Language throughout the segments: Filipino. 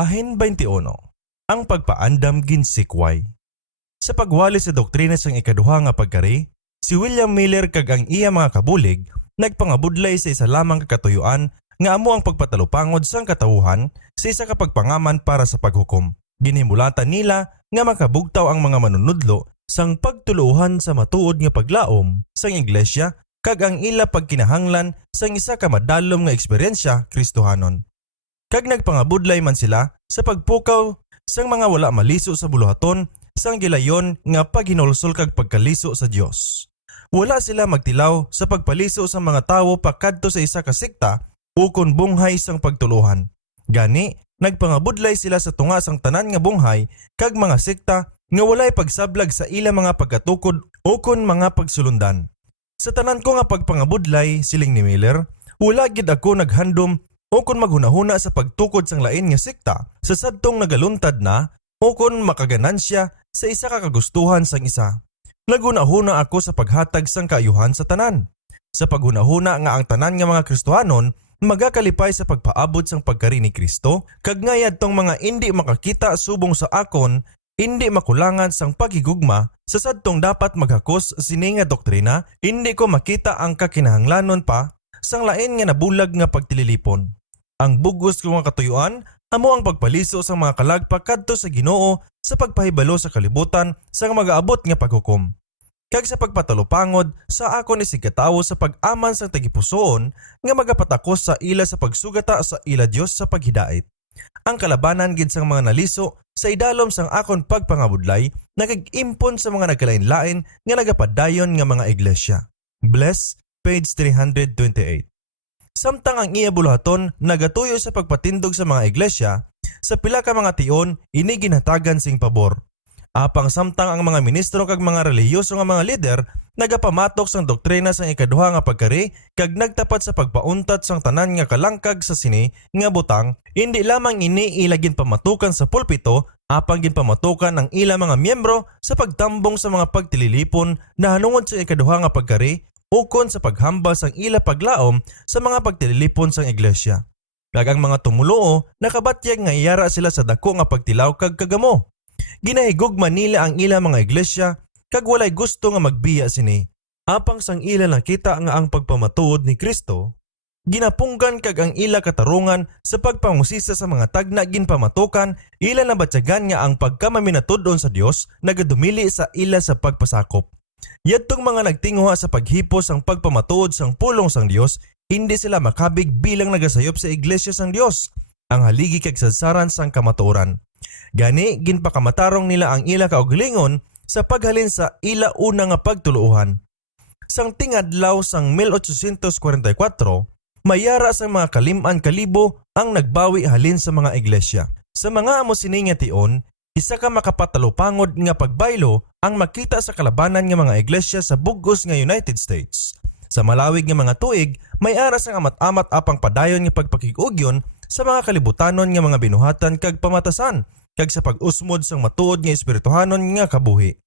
Bahin 21. Ang pagpaandam ginsikway. Sa pagwali sa doktrina sang ikaduha nga pagkari, si William Miller kag ang iya mga kabulig nagpangabudlay sa isa lamang kakatuyuan nga amo ang pagpatalupangod sang katawuhan sa isa ka pagpangaman para sa paghukom. Ginhimulatan nila nga makabugtaw ang mga manunudlo sang pagtuluhan sa matuod nga paglaom sang iglesia kag ang ila pagkinahanglan sang isa ka madalom nga eksperyensya Kristohanon. Kag nagpangabudlay man sila sa pagpukaw sang mga wala maliso sa buluhaton sang gilayon nga paghinulsol kag pagkaliso sa Dios. Wala sila magtilaw sa pagpaliso sa mga tawo pakadto sa isa ka sekta ukon bunghay sang pagtuluhan. Gani, nagpangabudlay sila sa tunga sang tanan nga bunghay kag mga sekta nga walay pagsablag sa ila mga pagkatukod ukon mga pagsulundan. Sa tanan ko nga pagpangabudlay siling ni Miller, wala gid ako naghandom o kung maghunahuna sa pagtukod sang lain nga sekta sa sadtong nagaluntad na o kung makaganansya sa isa ka kagustuhan sang isa. Naghunahuna ako sa paghatag sang kaayuhan sa tanan. Sa paghunahuna nga ang tanan nga mga Kristohanon magakalipay sa pagpaabot sang pagkari ni Kristo kag ngayad tong mga indi makakita subong sa akon indi makulangan sang paghigugma sa sadtong dapat maghakos sini nga doktrina indi ko makita ang kakinahanglanon pa sang lain nga nabulag nga pagtililipon. Ang bugos ko nga katuyuan amo ang pagpaliso sa mga kalagpa kadto sa Ginoo sa pagpahibalo sa kalibutan sa mag-aabot nga paghukom. Kag sa pagpatalupangod sa akon isigatawo sa pag-aman sa tagipusoon nga magapatakos sa ila sa pagsugata sa ila Dios sa paghidait. Ang kalabanan gid sang mga naliso sa idalom sang akon pagpangabudlay nagag-impon sa mga nagkalain-lain nga nagapadayon nga mga iglesia. Bless, page 328. Samtang ang iya buluhaton nagatuyo sa pagpatindog sa mga iglesia, sa pila ka mga tion ini ginhatagan sing pabor. Apang samtang ang mga ministro kag mga relihiyoso nga mga lider nagapamatok sang doktrina sang ikaduha nga pagkari kag nagtapat sa pagpauntat sang tanan nga kalangkag sa sini nga butang, hindi lamang ini ilagin pamatukan sa pulpito, apang ginpamatukan ang ila mga miyembro sa pagtambong sa mga pagtililipon na hanungod sa ikaduha nga pagkari ukon sa paghambal sang ila paglaom sa mga pagtililipon sang iglesia. Kag ang mga tumuluo nakabatyag nga iyara sila sa dako nga pagtilaw kag kagamo. Ginahigugma nila ang ila mga iglesia kag walay gusto nga magbiya sini. Apang sang ila nakita nga ang pagpamatuod ni Kristo, ginapunggan kag ang ila katarungan sa pagpangusisa sa mga tagna ginpamatukan, ila nabatyagan nga ang pagkamaminatudon sa Dios nagadumili sa ila sa pagpasakop. Yadtong mga nagtinguha sa paghipos ang pagpamatuod sang pulong sang Dios, hindi sila makabig bilang nagasayop sa iglesia sang Dios, ang haligi kag sadsaran sang kamatuoran. Gani ginpakamatarong nila ang ila kaugalingon sa paghalin sa ila una nga pagtuluhan. Sang tingadlaw sang 1844, mayara sa mga kalim-an kalibo ang nagbawi halin sa mga iglesia. Sa mga amo sini nga tion, isa ka makapatalupangod nga pagbaylo ang makita sa kalabanan nga mga iglesia sa bugos nga United States. Sa malawig nga mga tuig, may aras ang amat-amat apang padayon nga pagpakig-ugyon sa mga kalibutanon nga mga binuhatan kag pamatasan kag sa pag-usmod sang matuod nga espirituhanon nga kabuhi.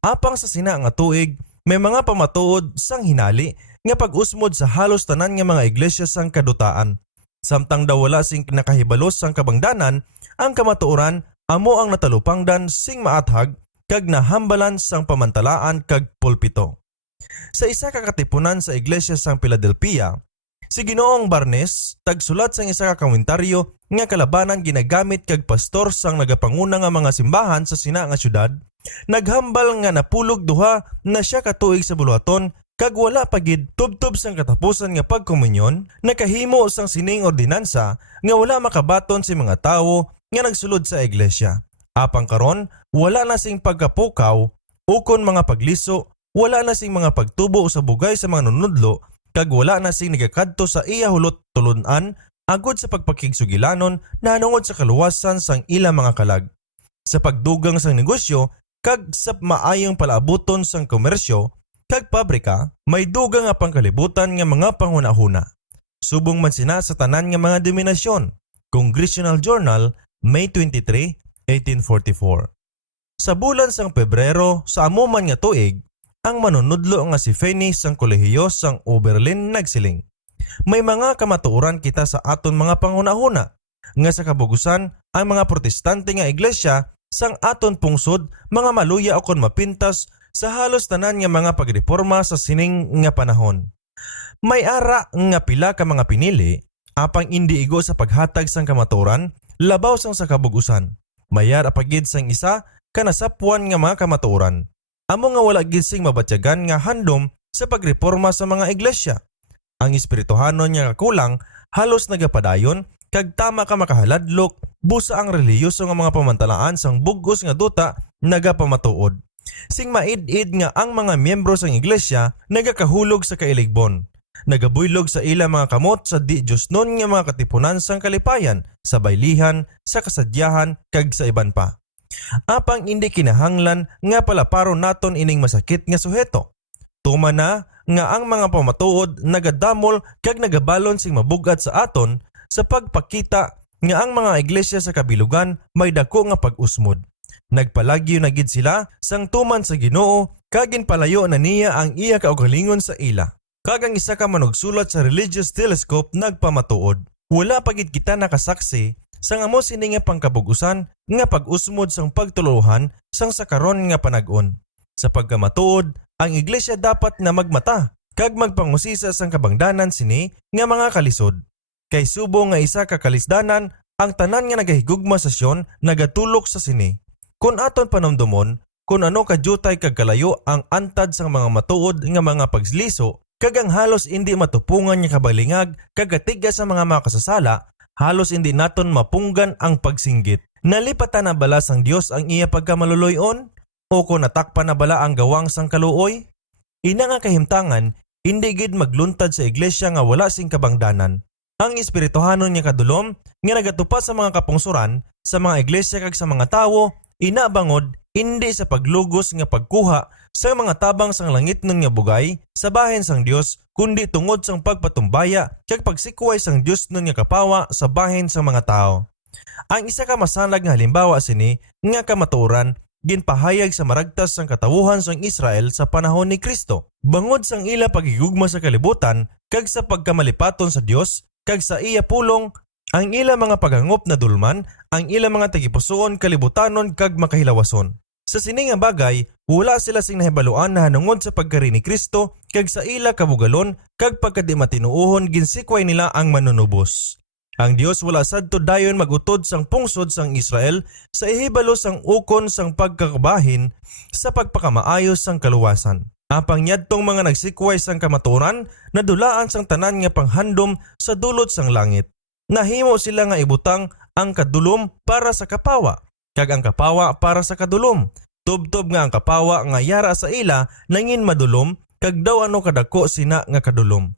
Apang sa sina nga tuig, may mga pamatuod sang hinali nga pag-usmod sa halos tanan nga mga iglesia sang kadutaan. Samtang daw wala sing nakahibalos sang kabangdanan, ang kamatuoran amo ang natalupangdan sing maathag kag nahambalan sang pamantalaan kag pulpito. Sa isa ka katipunan sa iglesia sang Philadelphia, si Ginoong Barnes tagsulat sang isa ka komentaryo nga kalabanan ginagamit kag pastor sang nagapanguna nga mga simbahan sa sina nga syudad, naghambal nga napulog duha na siya katuig sa buluhaton kag wala pagid tubtob sang katapusan nga pagkomunyon, nakahimo sang sining ordinansa nga wala makabaton si mga tawo nga nagsulod sa iglesia. Apang karon, wala na sing pagkapukaw, ukon mga pagliso, wala na sing mga pagtubo sa bugay sa mga nunudlo, kag wala na sing nagakadto sa iya hulot tulunan agod sa pagpakigsugilanon na hanungod sa kaluwasan sang ila mga kalag. Sa pagdugang sang negosyo, kag sa maayong palaabuton sang komersyo, kag pabrika, may dugang nga pangkalibutan nga mga panghunahuna. Subong man sina sa tanan nga mga dominasyon. Congressional Journal, May 23, 1844. Sa bulan sang Pebrero sa amuman nga tuig, ang manunudlo nga si Finney sang kolehiyo sang Oberlin nagsiling, "May mga kamatuoran kita sa aton mga panghunahuna nga sa kabugusan ang mga protestante nga iglesia sang aton pungsod mga maluya o kon mapintas sa halos tanan nga mga pagreforma sa sining nga panahon. May ara nga pila ka mga pinili apang indi igo sa paghatag sang kamatuoran labaw sang sa kabugusan. Mayar apagid sang isa kanasapwan nga mga kamatuoran. Amo nga wala gid sing mabatyagan nga handom sa pagreforma sa mga iglesia. Ang espirituhanon nga kakulang halos nagapadayon kag tama ka makahaladlok busa ang relihiyoso nga mga pamantalaan sang bugos nga duta nagapamatuod. Sing maid-id nga ang mga miyembro sang iglesia nagakahulog sa kailigbon. Nagabuylog sa ila mga kamot sa di Diyos nun nga mga katipunan sang kalipayan, sa baylihan, sa kasadyahan, kag sa iban pa. Apang hindi kinahanglan nga palaparo naton ining masakit nga suheto. Tuma na nga ang mga pamatuod nagadamol kag nagabalon sing mabugat sa aton sa pagpakita nga ang mga iglesia sa kabilugan may dako nga pag-usmod. Nagpalagyo na gid sila sang tuman sa Ginoo kag ginpalayo na niya ang iya kaugalingon sa ila. Kag ang isa ka manugsulat sa Religious Telescope nagpamatuod. Wala pagid kita nakasaksi sang amo sini nga pangkabugusan nga pag-usmod sang pagtuluhan sang sakaron nga panag-on. Sa pagkamatuod, ang iglesia dapat na magmata kag magpangusisa sang kabangdanan sini nga mga kalisod. Kay subo nga isa ka kalisdanan ang tanan nga nagahigugma sa Sion nagatulok sa sini. Kung aton panumdumon, kung ano kadyutay kag kalayo ang antad sang mga matuod nga mga pagsliso, kag ang halos hindi matupungan nga kabalingag kag katiga sa mga makasasala, halos hindi naton mapunggan ang pagsinggit. Nalipatan na bala sang Dios ang iya pagkamaluluyon? O kung natakpan na bala ang gawang sang kaluoy? Ina nga kahimtangan, hindi gid magluntad sa iglesia nga wala sing kabangdanan. Ang espirituhanon nga kadulom nga nagatupa sa mga kapungsuran sa mga iglesia kag sa mga tawo, ina bangod hindi sa paglugos nga pagkuha sa mga tabang sang langit nun nga bugay sa bahin sang Dios, kundi tungod sang pagpatumbaya kag pagsikway sang Dios nun nga kapawa sa bahin sang mga tao. Ang isa ka masanag nga halimbawa sini nga kamatuoran ginpahayag sa maragtas sang katawuhan sang Israel sa panahon ni Kristo. Bangod sang ila pagigugma sa kalibutan kag sa pagkamalipaton sa Dios kag sa iya pulong, ang ila mga paghangop na dulman, ang ila mga tagipusoon kalibutanon kag makahilawason. Sa sini nga bagay, wala sila sing nahibaluan na hanungod sa pagkari ni Kristo kag sa ila kabugalon kag pagkadi matinuohon ginsikway nila ang manunubos. Ang Dios wala sadto dayon magutod sang pungsod sang Israel sa ihibalo sang ukon sang pagkakabahin sa pagpakamaayos sang kaluwasan. Apang yadtong mga nagsikway sang kamatuoran nadulaan sang tanan nga panghandom sa dulot sang langit. Nahimo sila nga ibutang ang kadulom para sa kapawa, kag ang kapawa para sa kadulom. Tubtob nga ang kapawa nga yara sa ila nangin madulom kag daw ano kadako sina nga kadulom.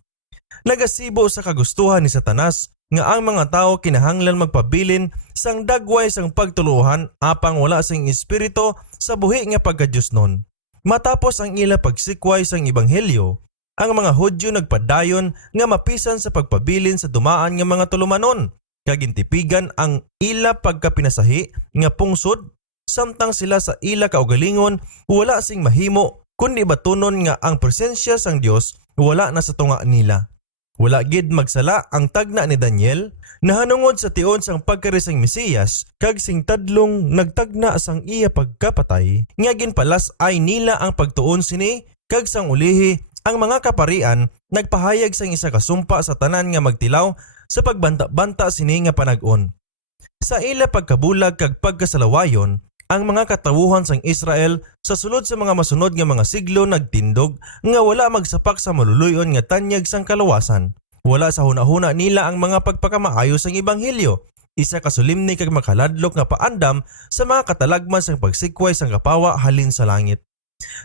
Nagasibo sa kagustuhan ni Satanas nga ang mga tao kinahanglan magpabilin sang dagway sang pagtuluhan apang wala sing espiritu sa buhi nga pagkadyusnon. Matapos ang ila pagsikway sang ebanghelyo, ang mga Hudyo nagpadayon nga mapisan sa pagpabilin sa dumaan nga mga tulumanon, kag intipigan ang ila pagkapinasahi nga pungsod, samtang sila sa ila kaugalingon wala sing mahimo kundi batunon nga ang presensya sang Dios wala na sa tunga nila. Wala gid magsala ang tagna ni Daniel nahanungod sa tion sang pagkari sang Mesiyas kag sing tadlong nagtagna sang iya pagkapatay nga ginpalas ay nila ang pagtuon sini kag sang ulihi ang mga kaparian nagpahayag sang isa ka sumpa sa tanan nga magtilaw sa pagbanta-banta sini nga panag-on. Sa ila pagkabulag kag pagkasalawayon, ang mga katawuhan sang Israel sa sulod sa mga masunod nga mga siglo nagtindog nga wala magsapak sa maluluyon nga tanyag sang kaluwasan. Wala sa hunahuna nila ang mga pagpakamaayo sang ebanghelyo. Isa ka sulimni kag makaladlok nga paandam sa mga katalagman sang pagsikway sang kapawa halin sa langit.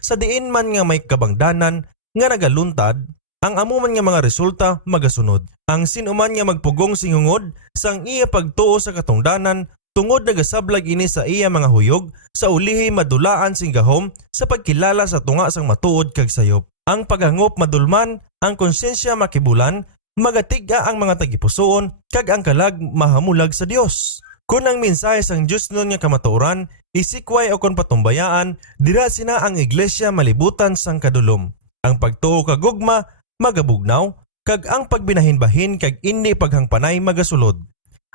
Sa diin man nga may kabangdanan nga nagaluntad, ang amuman nga mga resulta magasunod. Ang sinuman nga magpugong singungod sang iya pagtuo sa katungdanan tungod nagasablag ini sa iya mga huyog sa ulihi madulaan sing gahom sa pagkilala sa tunga sang matuod kag sayop. Ang paghangop madulman, ang konsensya makibulan, magatiga ang mga tagipusoon kag ang kalag mahamulag sa Dios. Kung ang mensahe sang Dios nun nga kamatuoran isikway o kon patumbayaan, dira sina ang iglesia malibutan sang kadulom. Ang pagtuo kag gugma magabugnaw kag ang pagbinahinbahin kag indi paghangpanay magasulod.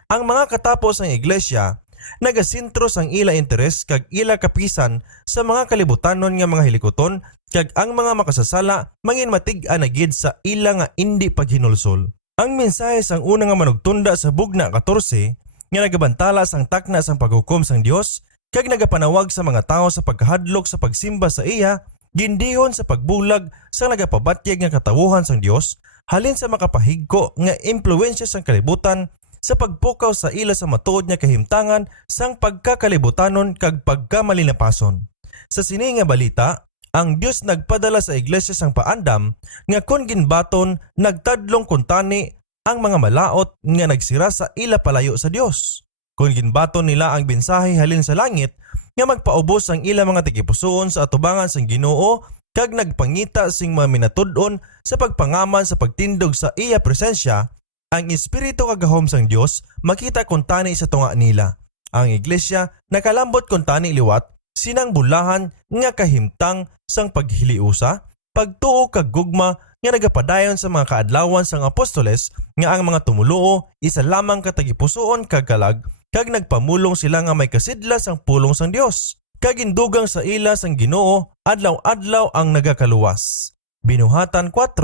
Ang mga katapos ng iglesia nagasintro sang ila interes kag ila kapisan sa mga kalibutanon nga mga hilikoton kag ang mga makasasala mangin matig-an na gid sa ila nga indi paghinulsol. Ang mensahe sang una nga manugtunda sa bugna 14 nga nagabantala sang takna sang paghukom sang Dios kag nagapanawag sa mga tao sa pagkahadlok sa pagsimba sa iya, gindihon sa pagbulag sa nagapabatyag nga katawuhan sang Dios halin sa makapahigko nga impluwensya sang kalibutan sa pagpukaw sa ila sa matuod nga kahimtangan sang pagkakalibutanon kag pagkamalinapason. Sa sini nga balita, ang Dios nagpadala sa iglesia sang paandam nga kun ginbaton nagtadlong kuntani ang mga malaot nga nagsira sa ila palayo sa Dios. Kun ginbaton nila ang mensahe halin sa langit nga magpaubos ang ila mga tigipusoon sa atubangan sang Ginoo kag nagpangita sing mga minatud-on sa pagpangaman sa pagtindog sa iya presensya, ang espiritu kagahom sang Dios makita kuntani sa tunga nila. Ang iglesia nakalambot kuntani liwat sinang bulahan nga kahimtang sang paghiliusa, pagtuo kag gugma nga nagapadayon sa mga kaadlawan sang apostoles nga ang mga tumuluo isa lamang katagipusoon kag kalag kag nagpamulong sila nga may kasidla sang pulong sang Dios. Kag indugang sa ila sang Ginoo adlaw-adlaw ang nagakaluwas. Binuhatan 4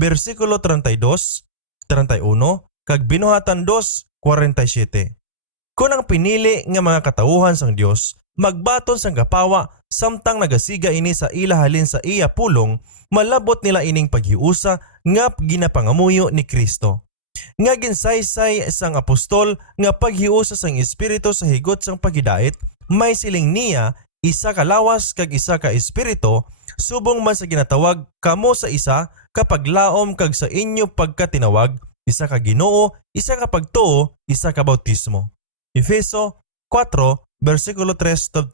bersikulo 32 31 kag binuhatan 2:47. Kung ang pinili nga mga katawuhan sang Dios magbaton sang kapawa samtang nagasiga ini sa ila halin sa iya pulong, malabot nila ining paghiusa nga ginapangamuyo ni Kristo. Nga ginsaysay sang apostol nga paghiusa sang espiritu sa higot sang paghidait, may siling niya isa ka lawas kag isa ka espiritu, subong man sa ginatawag kamo sa isa kapag laom kag sa inyo pagkatinawag, isa ka Ginoo, isa ka pagtuo, isa ka bautismo. Efeso 4 bersikulo 3-5.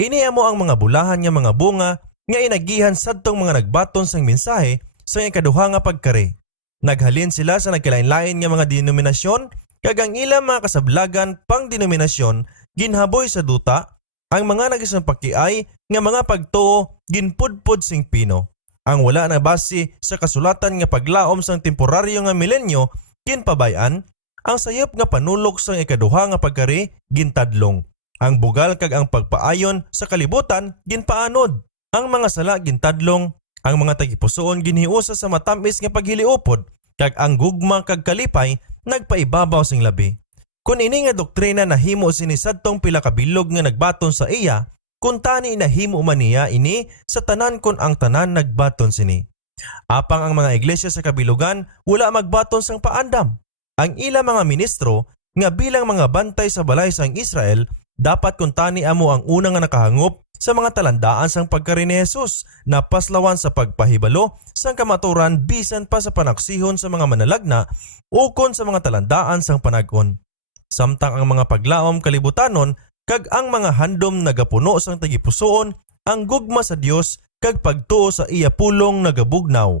Ini amo ang mga bulahan nga mga bunga nga inagihan sadtong mga nagbaton sang mensahe sa ikaduha nga pagkari. Naghalin sila sa nagkalain-lain nga mga denominasyon kag ang ilang mga kasablagan pang denominasyon ginhaboy sa duta, ang mga nagisampakiay nga mga pagtuo ginpudpud sing pino. Ang wala na base sa kasulatan nga paglaom sang temporaryo nga milenyo ginpabayan, ang sayop nga panulok sang ikaduha nga pagkari gintadlong. Ang bugal kag ang pagpaayon sa kalibutan ginpaanod. Ang mga sala gintadlong, ang mga tagipusoon ginhiusa sa matamis nga paghiliupod, kag ang gugma kag kalipay nagpaibabaw sing labi. Kun ini nga doktrina nahimo sini sadtong pila ka bilog nga nagbaton sa iya, kun tani nahimo man niya ini sa tanan kun ang tanan nagbaton sini. Apang ang mga iglesia sa kabilugan wala magbaton sang paandam. Ang ila mga ministro nga bilang mga bantay sa balay sang Israel dapat kuntani amo ang unang nga nakahangop sa mga talandaan sang pagkari ni Jesus na paslawan sa pagpahibalo sang kamaturan bisan pa sa panaksihon sa mga manalagna ukon sa mga talandaan sang panag-on. Samtang ang mga paglaom kalibutanon kag ang mga handom nagapuno sang tagipusoon ang gugma sa Dios kag pagtuo sa iya pulong nagabugnaw.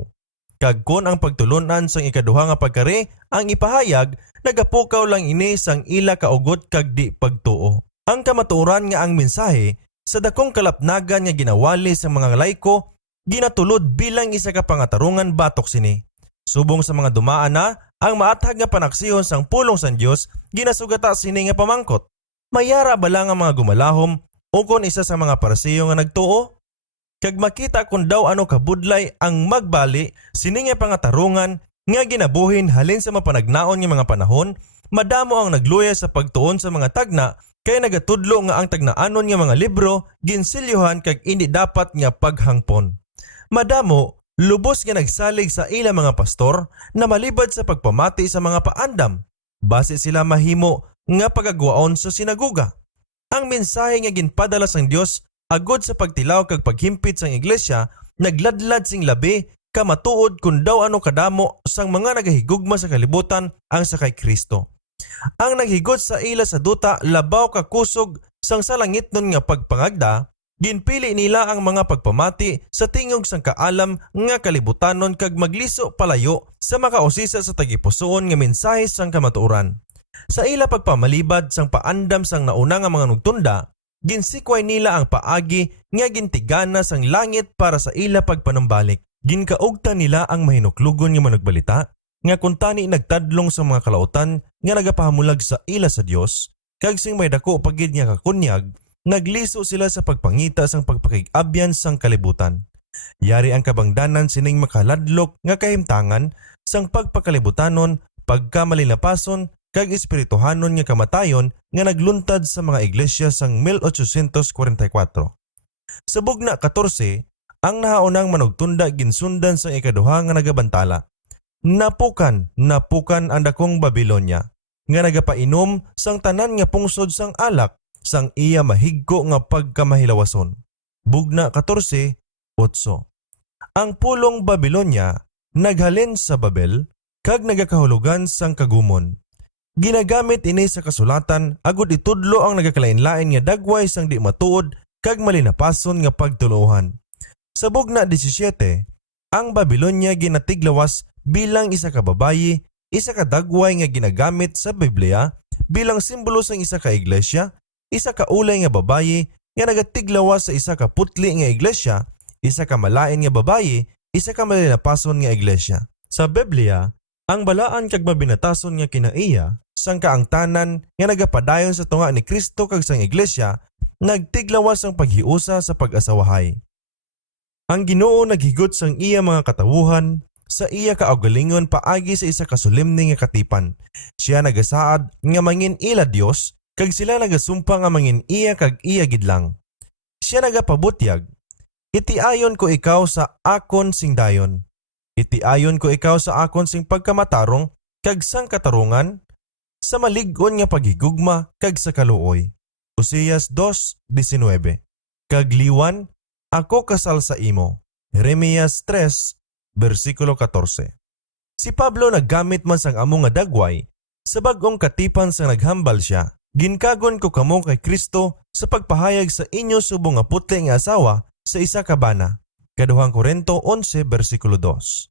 Kag kon ang pagtulunan sang ikaduha nga pagkari ang ipahayag, nagapukaw lang ini sang ila kaugot kag di pagtuo. Ang kamatuoran nga ang mensahe sa dakong kalapnagan nga ginawali sa mga laiko ginatulod bilang isa ka pangatarungan batok sini. Subong sa mga dumaan na ang maathag nga panaksihon sang pulong sang Dios ginasugata sini nga pamangkot. Mayara bala nga mga gumalahom o kon isa sa mga parasiyo nga nagtuo? Kag makita kung daw ano kabudlay ang magbali sini nga pangatarungan nga ginabuhin halin sa mapanagnaon nga mga panahon, madamo ang nagluya sa pagtuon sa mga tagna kay nagatudlo nga ang tagnaanon nga mga libro ginsilyuhan kag indi dapat nga paghangpon. Madamo lubos nga nagsalig sa ila mga pastor na malibad sa pagpamati sa mga paandam. Base sila mahimo nga pagagwaon sa sinaguga. Ang mensahe nga ginpadala sang Dios agod sa pagtilaw kag paghimpit sang iglesia nagladlad sing labi kamatuod kung daw ano kadamo sang mga nagahigugma sa kalibutan ang sakay Kristo. Ang naghigot sa ila sa duta labaw kakusog sang salangitnon nga pagpangagda, ginpili nila ang mga pagpamati sa tingog sang kaalam nga kalibutanon kag magliso palayo sa makausisa sa tagipusoon nga mensahe sang kamatuoran. Sa ila pagpamalibad sang paandam sang nauna nga mga nugtunda, ginsikway nila ang paagi nga gintigana sang langit para sa ila pagpanumbalik. Ginkaugta nila ang mahinuklugon nga managbalita nga kuntani nagtadlong sa mga kalautan nga nagapahamulag sa ila sa Dios kag sing may dako pagid nga kakunyag, nagliso sila sa pagpangita sang pagpakig-abyan sang kalibutan. Yari ang kabangdanan sining makaladlok nga kahimtangan sang pagpakalibutanon, pagkamalinapason kag espirituhanon nga kamatayon nga nagluntad sa mga iglesia sang 1844. Sa bugna 14, ang nahaunang manugtunda ginsundan sang ikaduha nga nagabantala. Napukan ang dakong Babilonya nga nagapainom sang tanan nga pungsod sang alak sang iya mahigko nga pagkamahilawason. Bugna 14:8. Ang pulong Babilonya naghalin sa Babel kag nagakahulugan sang kagumon. Ginagamit ini sa kasulatan agud itudlo ang nagakalain-lain nga dagway sang di matuod kag malinapason nga pagtuluhan. Sa bugna 17, ang Babilonya ginatiglawas bilang isa ka babayi, isa ka dagway nga ginagamit sa Biblia bilang simbolo sang isa ka iglesia, isa ka ulay nga babayi nga nagatiglawas sa isa ka putli nga iglesia, isa ka malain nga babayi, isa ka malinapason nga iglesia. Sa Biblia, ang balaan kag mabinatason nga kinaiya sang kaangtanan nga nagapadayon sa tunga ni Kristo kag sang iglesia, nagtiglawas ang paghiusa sa pag-asawahay. Ang Ginoo naghigot sang iya mga katawuhan sa iya kaugalingon paagi sa isa ka solemne nga katipan. Siya nagasaad nga mangin ila Dios kag sila nagasumpa nga mangin iya kag iya gidlang. Siya nagapabutyag, itiayon ko ikaw sa akon sing dayon. Itiayon ko ikaw sa akon sing pagkamatarong kag sang katarungan, sa malig-on nga paghigugma kag sa kaluoy. Oseas 2:19. Kag liwan, ako kasal sa imo. Jeremias 3:14. Si Pablo naggamit man sang amo nga dagway sa bag-ong katipan sang naghambal siya. Ginkagon ko kamo kay Kristo sa pagpahayag sa inyo subong nga putli nga asawa sa isa ka bana. Kaduhang Korinto 11:2.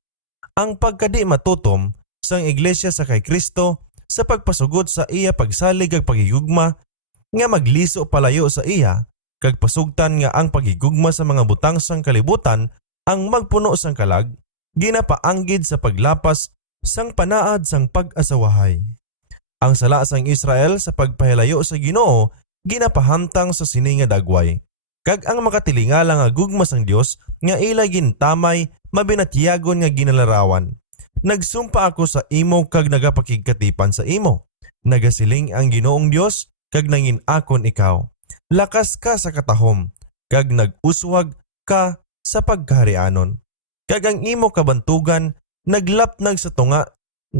Ang pagkadi matutom sang iglesia sa kay Kristo sa pagpasugod sa iya pagsalig ag paghigugma nga magliso palayo sa iya kag pasugtan nga ang paghigugma sa mga butang sang kalibutan ang magpuno sang kalag, ginapaanggid sa paglapas sang panaad sang pag-asawahay. Ang sala sang Israel sa pagpahilayo sa Ginoo ginapahamtang sa sini nga dagway. Kag ang makatilingala nga gugma sang Dios nga ila gintamay mabinatyagon nga ginalarawan. Nagsumpa ako sa imo kag nagapakigkatipan sa imo. Nagasiling ang Ginoong Dios kag nangin akon ikaw. Lakas ka sa katahom kag nag-uswag ka sa pagkaharianon. Kag ang imo kabantugan naglapnag sa tunga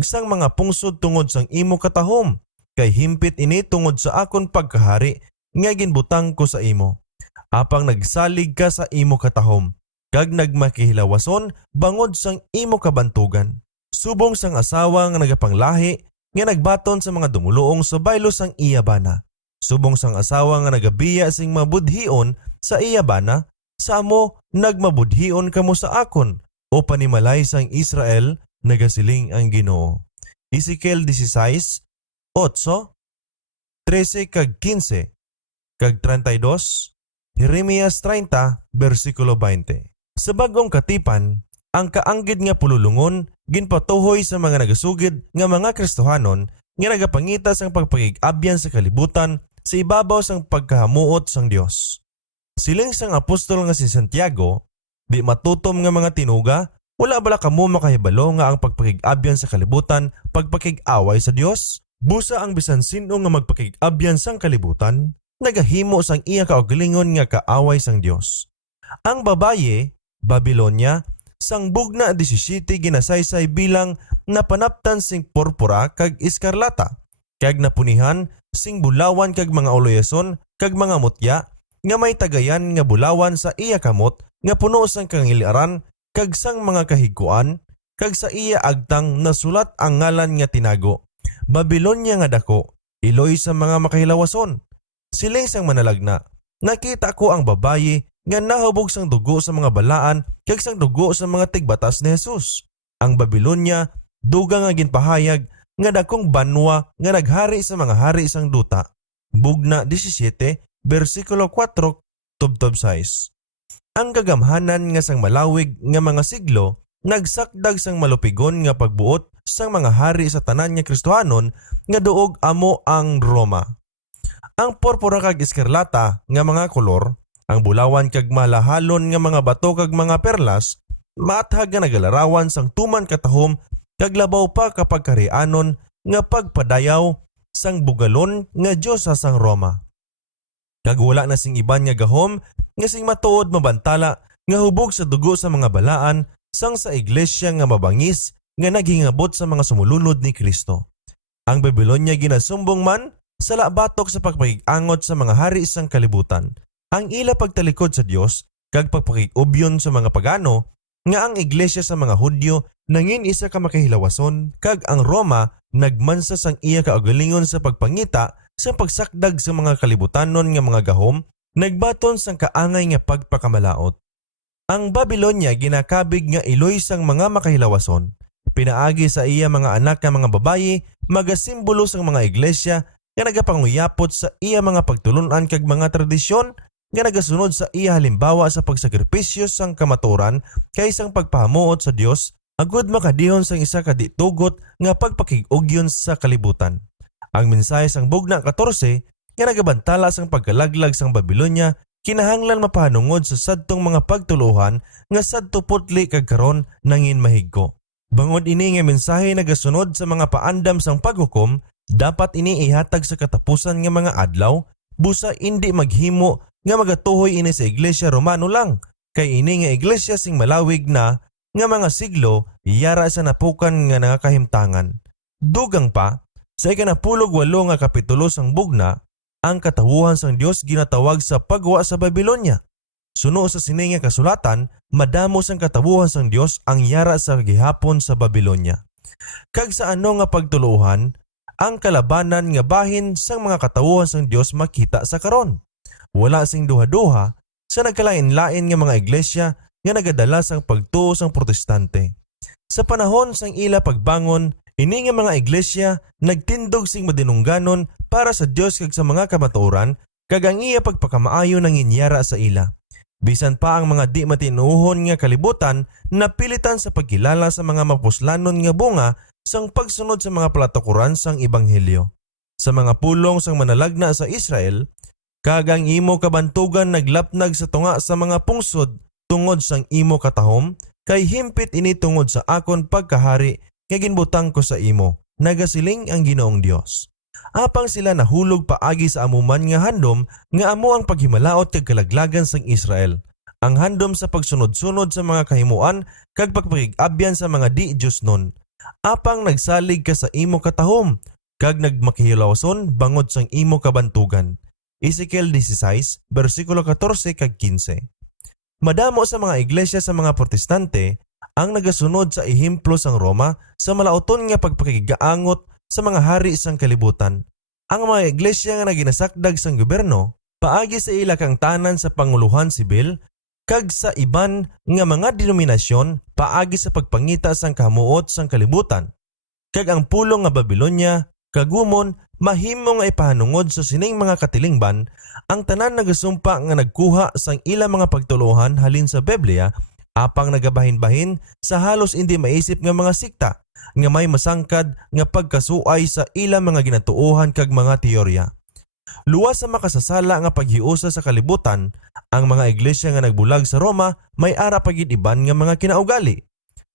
sang mga pungsod tungod sang imo katahom, kay himpit ini tungod sa akon pagkahari nga ginbutang ko sa imo. Apang nagsalig ka sa imo katahom kag nagmakihilawason bangod sang imo kabantugan. Subong sang asawa nga nagapanglahi nga nagbaton sa mga dumuluong sa baylo sang iya bana. Subong sang asawa nga nagabiya sing mabudhion sa iya bana, sa amo nagmabudhion kamo sa akon o panimalay sang Israel, nagasiling ang Ginoo. Ezekiel 16:8, 13 kag 15 kag 32, Jeremias 30:20. Sa bagong katipan, ang kaanggid nga pululungon ginpatuhoy sa mga nagasugid nga mga Kristohanon nga nagapangita sang pagpakig-abyan sa kalibutan sa ibabaw sang pagkahamuot sang Dios. Siling sang apostol nga si Santiago, di matutom nga mga tinuga, wala bala kamo makahibalo nga ang pagpakig-abyan sa kalibutan pagpakig-away sa Dios? Busa ang bisan sino nga magpakig-abyan sang kalibutan, nagahimo sang iya kaugalingon nga kaaway sang Dios. Ang babaye, Babilonya, sang bugna 17 ginasaysay bilang napanaptan sing purpura kag iskarlata, kag napunihan sing bulawan kag mga oloyason kag mga mutya nga may tagayan nga bulawan sa iya kamot nga puno sang kangiliaran kag sang mga kahigkuan kag sa iya agtang nasulat ang ngalan nga tinago. Babilonya nga dako, iloy sa mga makahilawason. Siling sang manalagna, nakita ko ang babayi nga nahubog sang dugo sa mga balaan kag sang dugo sa mga tigbatas ni Jesus. Ang Babilonya duga nga ginpahayag nga dakong banwa nga naghari sa mga hari sang duta. Bugna 17:4-6. Ang gagamhanan nga sang malawig nga mga siglo nagsakdag sang malupigon nga pagbuot sang mga hari sa tanan nga Kristohanon nga duog amo ang Roma. Ang purpura kag eskarlata nga mga kolor, ang bulawan kag malahalon nga mga bato kag mga perlas, maathag nga nagalarawan sang tuman katahom kag labaw pa kapag karianon nga pagpadayaw sang bugalon nga Dios sa sang Roma. Kag wala na sing iban nga gahom nga sing matuod mabantala nga hubog sa dugo sa mga balaan sang sa iglesia nga mabangis nga naghingabot sa mga sumulunod ni Kristo. Ang Babylonia ginasumbong man sa labatok sa pagpakig-angot sa mga hari sang kalibutan. Ang ila pagtalikod sa Dios kag pagpakig-ubyon sa mga pagano nga ang iglesia sa mga Hudyo nangin isa ka makahilawason kag ang Roma nagmansa sang iya kaugalingon sa pagpangita sa pagsakdag sa mga kalibutanon nga mga gahom nagbaton sang kaangay nga pagpakamalaot. Ang Babylonia ginakabig nga iloy sang mga makahilawason. Pinaagi sa iya mga anak nga mga babayi magasimbolo sang mga iglesia nga nagapanguyapot sa iya mga pagtulunan kag mga tradisyon nga nagasunod sa iya halimbawa sa pagsakripisyo sang kamaturan kaysang pagpahamuot sa Dios agud makadihon sang isa ka ditugot nga pagpakig-ugyon sa kalibutan. Ang mensahe sang bugna 14 nga nagabantala sang pagkalaglag sang Babylonia kinahanglan mapahanungod sa sadtong mga pagtuluhan nga sadto putli kag karon nangin mahigko. Bangod ini nga mensahe nagasunod sa mga paandam sang paghukom, dapat ini ihatag sa katapusan nga mga adlaw, busa indi maghimo nga magatuhoy ini sa Iglesia Romano lang, kay ini nga iglesia sing malawig na nga mga siglo yara sa napukan nga nangakahimtangan. Dugang pa, sa ikanapulog 8 nga kapitulo sang bugna, ang katawuhan sang Dios ginatawag sa pagwa sa Babylonia. Suno sa sini nga kasulatan, madamo sang katawuhan sang Dios ang yara sa gihapon sa Babylonia. Kag sa ano nga pagtuluhan, ang kalabanan nga bahin sang mga katawuhan sang Dios makita sa karon. Wala sing duha-duha sa nagkalain-lain nga mga iglesia nga nagadala sang pagtuo sang protestante. Sa panahon sang ila pagbangon, ini nga mga iglesia nagtindog sing madinungganon para sa Dios kag sa mga kamatuoran kag ang iya pagpakamaayo nang inyara sa ila. Bisan pa ang mga di matinuohon nga kalibutan napilitan sa pagkilala sa mga mapuslanon nga bunga sang pagsunod sa mga platukuran sang ebanghelyo. Sa mga pulong sang manalagna sa Israel, kag ang imo kabantugan naglapnag sa tunga sa mga pungsod tungod sang imo katahom, kay himpit ini tungod sa akon pagkahari nga ginbutang ko sa imo, nagasiling ang Ginoong Dios. Apang sila nahulog paagi sa amuman nga handom nga amo ang paghimalaot kag kalaglagan sang Israel. Ang handom sa pagsunod-sunod sa mga kahimuan kag pagpakig-abyan sa mga di-Diyos nun. Apang nagsalig ka sa imo katahom kag nagmakihilawason bangod sang imo kabantugan. Ezekiel 16, versikulo 14 kag 15. Madamo sa mga iglesia sa mga protestante ang nagasunod sa ehemplo sang Roma sa malauton nga pagpakigaangot sa mga hari sang kalibutan. Ang mga iglesia nga naginasakdag sang gobyerno paagi sa ila kang tanan sa panguluhan sibil kag sa iban nga mga denominasyon paagi sa pagpangita sang kamuot sang kalibutan. Kag ang pulong nga Babylonia kagumon mahimo nga ipahanungod sa sining mga katilingban ang tanan nagasumpa nga nagkuha sang ila mga pagtuluhan halin sa Biblia apang nagabahin-bahin sa halos hindi maisip nga mga sikta nga may masangkad nga pagkasuay sa ila mga ginatuohan kag mga teorya. Luwas sa makasasala nga paghiusa sa kalibutan, ang mga iglesia nga nagbulag sa Roma may ara pagid iban nga mga kinaugali.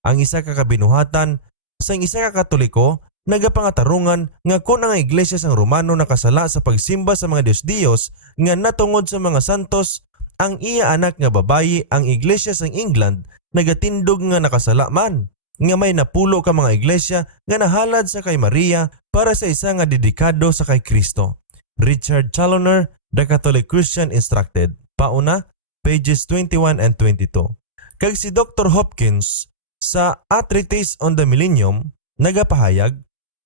Ang isa ka kabinuhatan sang isa ka Katoliko nagapangatarungan nga kung ang iglesia sang Romano nakasala sa pagsimba sa mga Diyos nga natungod sa mga santos, ang iya anak nga babayi ang iglesia sang England nagatindog nga nakasala man. Nga may napulo ka mga iglesia nga nahalad sa kay Maria para sa isa nga dedikado sa kay Kristo. Richard Challoner, The Catholic Christian Instructed. Pauna, pages 21 and 22. Kag si Dr. Hopkins sa A Treatise on the Millennium nagapahayag,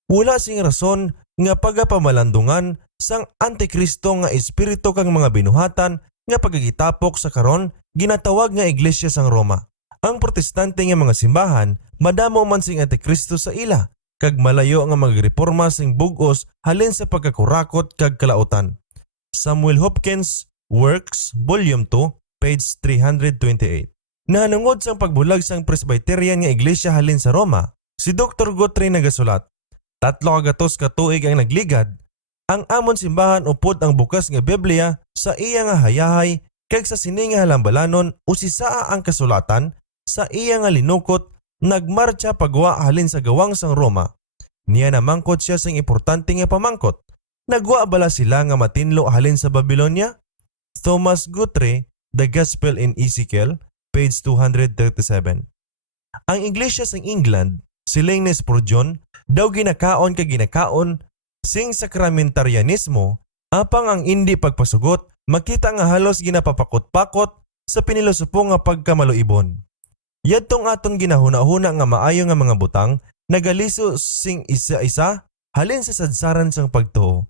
wala sing rason nga pagapamalandungan sang Antikristo nga espiritu kang mga binuhatan nga pagagitapok sa karon ginatawag nga iglesia sang Roma. Ang protestante nga mga simbahan madamo man sing Antikristo sa ila kag malayo nga magreporma sing bug-os halin sa pagkakurakot kag kalautan. Samuel Hopkins, Works, Volume 2, page 328. Nahanungod sang pagbulag sang Presbyterian nga iglesia halin sa Roma, si Dr. Guthrie nagasulat, 300 ka tuig ang nagligad, ang amon simbahan upod ang bukas nga Biblia sa iya nga hayahay kag sa sini nga halambalanon usisaa ang kasulatan sa iya nga linukot nagmarcha pagwa halin sa gawang sang Roma. Niya namangkot siya sang importante nga pamangkot. Nagwa bala sila nga matinlo halin sa Babylonia? Thomas Guthrie, The Gospel in Ezekiel, page 237. Ang iglesia sang England, siling ni Spurgeon, daw ginakaon kag ginakaon sing sakramentarianismo, apang ang hindi pagpasugot, makita nga halos ginapapakot-pakot sa pinilosopo nga pagkamaluibon. Yadtong aton ginahuna-huna nga maayo nga mga butang, nagaliso sing isa-isa halin sa sadsaran sang pagtuo.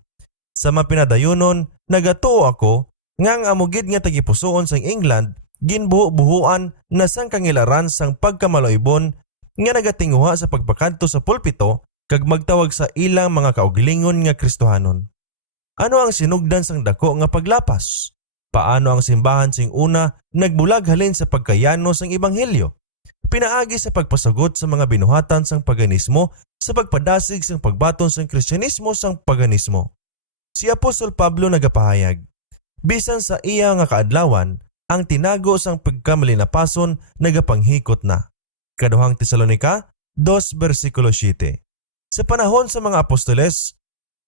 Sa mapinadayonon, nagatuo ako nga ang amugid nga tagipusoon sang England ginbuho-buhuan na sang kangilaran sang pagkamaluibon nga nagatinguha sa pagpakanto sa pulpito kag magtawag sa ilang mga kaugalingon nga Kristohanon. Ano ang sinugdan sang dako nga paglapas? Paano ang simbahan sing una nagbulag halin sa pagkayano sang ebanghelyo? Pinaagi sa pagpasagot sa mga binuhatan sang paganismo sa pagpadasig sang pagbaton sang Kristyanismo sang paganismo. Si Apostol Pablo nagapahayag, bisan sa iya nga kaadlawan, ang tinago sang pagkamalinapason nagapanghikot na. Kaduhang Tesalonica 2 versikulo 7. Sa panahon sa mga apostoles,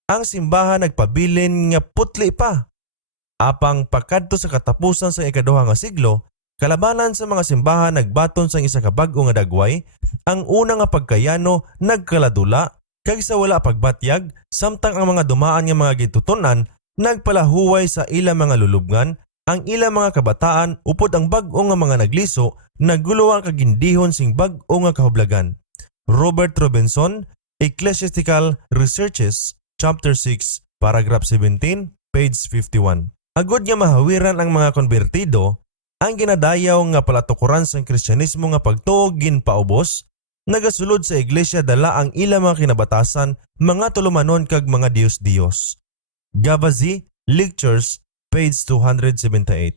ang simbahan nagpabilin nga putli pa. Apang pakadto sa katapusan sa ikaduha nga siglo, kalabanan sa mga simbahan nagbaton sang isa ka bag-o nga dagway, ang una nga pagkayano nagkaladula kag sa wala pagbatyag, samtang ang mga dumaan nga mga gitutunan nagpalahuway sa ilang mga lulubngan, ang ilang mga kabataan upod ang bag-o nga mga nagliso naguluwa kag gindihon sing bag-o nga kahublagan. Robert Robinson, Ecclesiastical Researches, Chapter 6, Paragraph 17, page 51. Agod nga mahawiran ang mga konbertido, ang ginadayaw nga palatukuran sang Kristyanismo nga pagtuog ginpaubos, nagasulod sa iglesia dala ang ilang mga kinabatasan, mga tulumanon kag mga Diyos-Diyos. Gavazi, Lectures, page 278.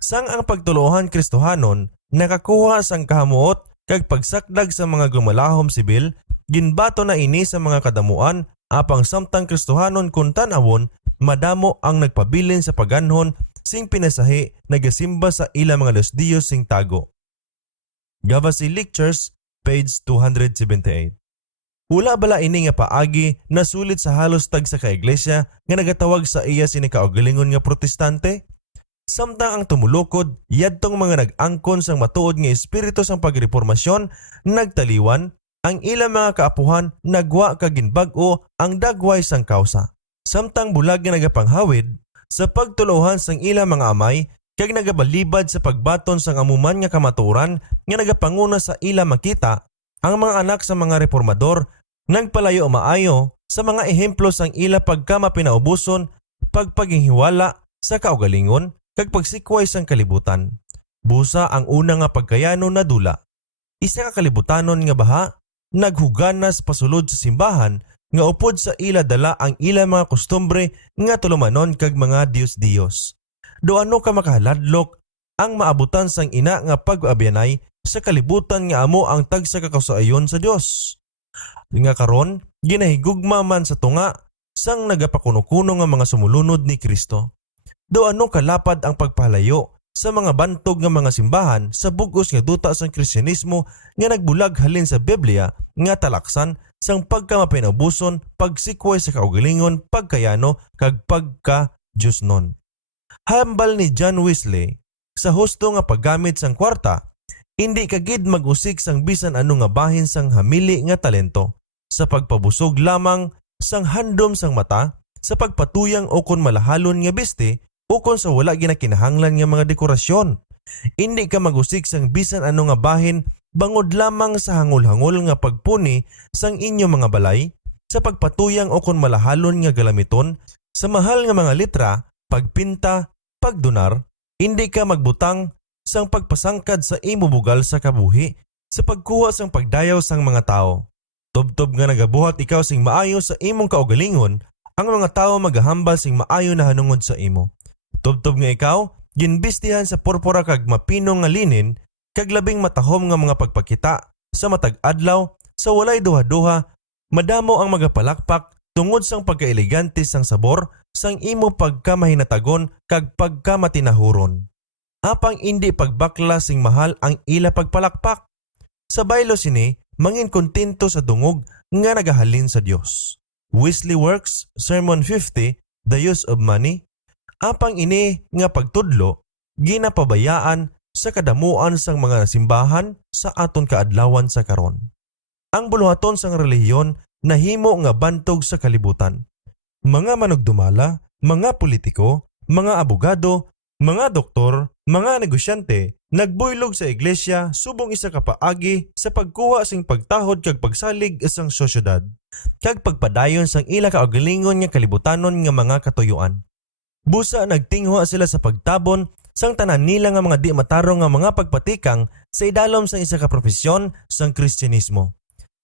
Sang ang pagtuluhan Kristohanon, nakakuha sang kahamuot kag pagsakdag sa mga gumalahom sibil, ginbato na ini sa mga kadamuan, apang samtang Kristohanon kun tan-awon, madamo ang nagpabilin sa paganhon sing pinasahi nagasimba sa ilang mga Diyos sing tago. Gavazi Lectures, page 278. Wala bala ini nga paagi na sulit sa halos tag sa kaiglesia nga nagatawag sa iya sini kaugalingon nga protestante? Samtang ang tumulukod, yadtong mga nag-angkon sang matuod nga espiritu sang pagreformasyon, nagtaliwan, ang ilang mga kaapuhan nagwa kag ginbag-o ang dagway sang kausa. Samtang bulag nga nagapanghawid, sa pagtuluhan sang ilang mga amay, kag nagabalibad sa pagbaton sang amuman nga kamaturan nga nagapanguna sa ila makita, ang mga anak sa mga reformador nagpalayo maayo sa mga ehemplo sang ila pagkamapinaubuson, pagpaghihiwala sa kaugalingon kag pagsikway sang kalibutan. Busa ang una nga pagkayano na dula. Isa ka kalibutanon nga baha, naghuganas pasulod sa simbahan nga upod sa ila dala ang ila mga kostumbre nga tulumanon kag mga Diyos-Diyos. Do ano ka makahaladlok ang maabutan sang ina nga pag-abyanay sa kalibutan nga amo ang tagsa kakausayon sa Dios. Nga karon ginahigugma man sa tunga sang nagapakuno-kuno nga mga sumulunod ni Kristo. Do ano kalapad ang pagpalayo sa mga bantog nga mga simbahan sa bugos nga duta sang Kristyanismo nga nagbulag halin sa Biblia nga talaksan sang pagkamapinabuson, pagsikway sa kaugalingon, pagkayano kag pagka-Diyosnon. Hambal ni John Wesley, sa husto nga paggamit sang kwarta, hindi kagid mag-usik sang bisan ano nga bahin sang hamili nga talento, sa pagpabusog lamang sang handom sang mata, sa pagpatuyang o kon malahalon nga biste, o kon sa wala ginakinahanglan nga mga dekorasyon. Hindi ka mag-usik sang bisan ano nga bahin, bangod lamang sa hangol-hangol nga pagpuni sang inyo mga balay, sa pagpatuyang o kon malahalon nga galamiton, sa mahal nga mga litra, pagpinta, pagdonar, hindi ka magbutang sang pagpasangkad sa imo bugal sa kabuhi, sa pagkuha sang pagdayaw sang mga tao. Tubtob nga nagabuhat ikaw sing maayo sa imong kaugalingon, ang mga tao magahambal sing maayo na hanungod sa imo. Tubtob nga ikaw, ginbistihan sa porpora kag mapinong nga linin, kag labing matahom nga mga pagpakita sa matag adlaw sa walay duha-duha, madamo ang magapalakpak tungod sang pagkaelegante sang sabor sang imo pagkamahinatagon kag pagkamatinahuron. Apang indi pagbakla sing mahal ang ila pagpalakpak. Sa baylo sini, mangin kontento sa dungog nga nagahalin sa Dios. Wesley Works, Sermon 50, The Use of Money. Apang ini nga pagtudlo, ginapabayaan sa kadamuan sang mga simbahan sa aton kaadlawan sa karon. Ang buluhaton sang relihiyon nahimo nga bantog sa kalibutan. Mga manugdumala, mga politiko, mga abogado, mga doktor, mga negosyante, nagbuylog sa iglesia subong isa ka paagi sa pagkuha sing pagtahod kag pagsalig isang sosyedad, kag pagpadayon sang ila kaugalingon nga kalibutanon nga mga katuyuan. Busa nagtinghwa sila sa pagtabon sang tanan nila nga mga di matarong nga mga pagpatikang sa idalom sang isa ka profesyon sang Kristyanismo.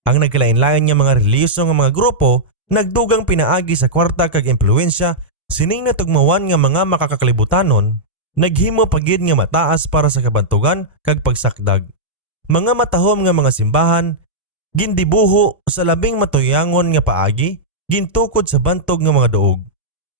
Ang nagkalain-lain nga mga relihiyoso nga mga grupo nagdugang pinaagi sa kwarta kag impluwensya sining natugmawan nga mga makakakalibutanon, naghimo pagid nga mataas para sa kabantugan kag pagsakdag. Mga matahom nga mga simbahan gindibuho sa labing matuyangon nga paagi, gintukod sa bantog nga mga duog.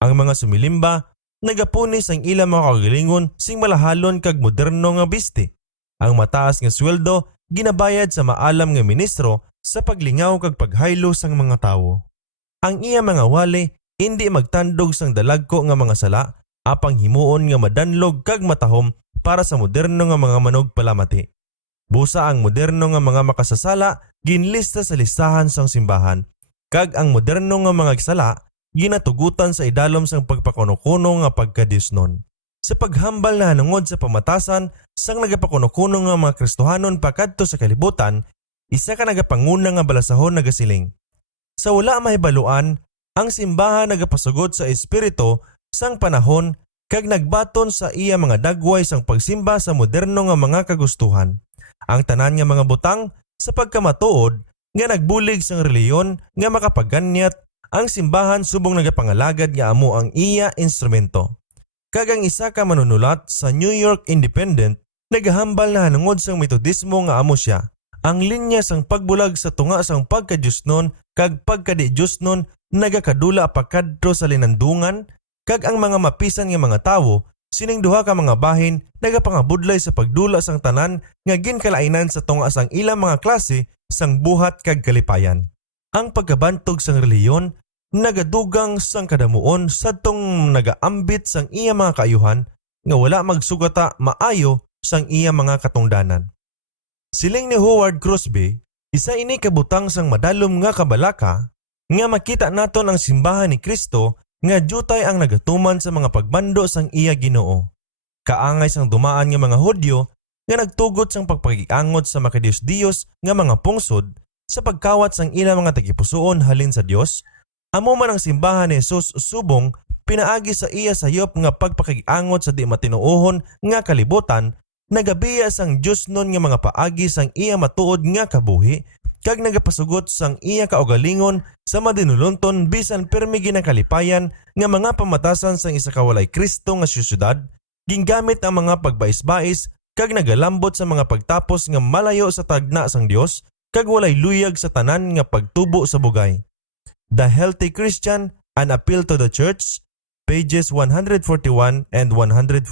Ang mga sumilimba nagapunis ang ilang mga kagalingon sing malahalon kag moderno nga biste. Ang mataas nga sweldo ginabayad sa maalam nga ministro sa paglingaw kag paghaylo sang mga tawo. Ang iya mga wali hindi magtandog sang dalagko nga mga sala, apang himuon nga madanlog kag matahom para sa moderno nga mga manog palamati. Busa ang moderno nga mga makasasala ginlista sa listahan sang simbahan, kag ang moderno nga mga sala ginatugutan sa idalom sang pagpakuno-kuno nga pagkadisnon. Sa paghambal na hanungod sa pamatasan sang nagapakuno-kuno nga mga Kristohanon pakadto sa kalibutan, isa ka nagapanguna nga balasahon nagasiling. Sa wala mahibaluan, ang simbahan nagapasugod sa espiritu sang panahon kag nagbaton sa iya mga dagway sang pagsimba sa moderno nga mga kagustuhan. Ang tanan nga mga butang sa pagkamatuod nga nagbulig sang reliyon nga makapaganyat ang simbahan subong nagapangalagad nga amo ang iya instrumento. Kag ang isa ka manunulat sa New York Independent nagahambal na hanungod sang metodismo nga amo siya. Ang linya sang pagbulag sa tunga sang pagkadyusnon kag pagkadidyusnon nagakadula pakadto sa linandungan, kag ang mga mapisan nga mga tawo sining duha ka mga bahin nagapangabudlay sa pagdula sang tanan nga ginkalainan sa tunga sang ilang mga klase sang buhat kag kalipayan. Ang pagkabantog sang reliyon nagadugang sang kadamuon sadtong nagaambit sang iya mga kaayuhan nga wala magsugata maayo sang iya mga katungdanan. Siling ni Howard Crosby, isa ini kabutang sang madalom nga kabalaka nga makita naton ang simbahan ni Kristo nga jutay ang nagatuman sa mga pagbando sang iya Ginoo. Kaangay sang dumaan nga mga Hudyo nga nagtugot sang pagpagiangot sa makadiyos-diyos nga mga pungsod sa pagkawat sang ilang mga tagipusoon halin sa Dios. Amo man ang simbahan ni Jesus subong pinaagi sa iya sayop nga pagpakiangot sa di matinuohon nga kalibutan, nagabiya sang Dios nun nga mga paagi sang iya matuod nga kabuhi, kag nagapasugot sang iya kaugalingon sa madinulonton bisan permi ginakalipayan nga mga pamatasan sang isa kawalay Kristo nga syudad, gingamit ang mga pagbaisbais kag nagalambot sa mga pagtapos nga malayo sa tagna sang Dios, kag walay luyag sa tanan nga pagtubo sa bugay. The Healthy Christian, An Appeal to the Church, pages 141 and 142.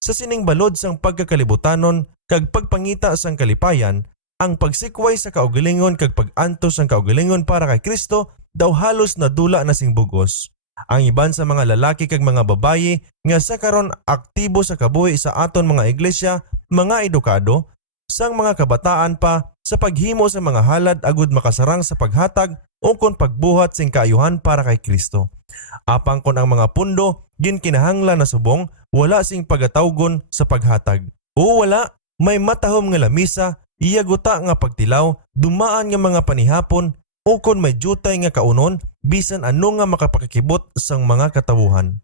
Sa sining balod sang pagkakalibotanon kag pagpangita sang kalipayan, ang pagsikway sa kaugalingon kag pag-antos sang kaugalingon para kay Kristo daw halos nadula na sing bugos. Ang iban sa mga lalaki kag mga babayi nga sa karon aktibo sa kabuhi sa aton mga iglesia, mga edukado, sang mga kabataan pa sa paghimo sa mga halad agud makasarang sa paghatag o kon pagbuhat sing kaayuhan para kay Kristo. Apang kon ang mga pundo ginkinahanglan na subong, wala sing pagatawgon sa paghatag. O wala, may matahom nga lamisa, iyaguta nga pagtilaw, dumaan nga mga panihapon, o kon may jutay nga kaunon, bisan ano nga makapakikibot sang mga katawuhan.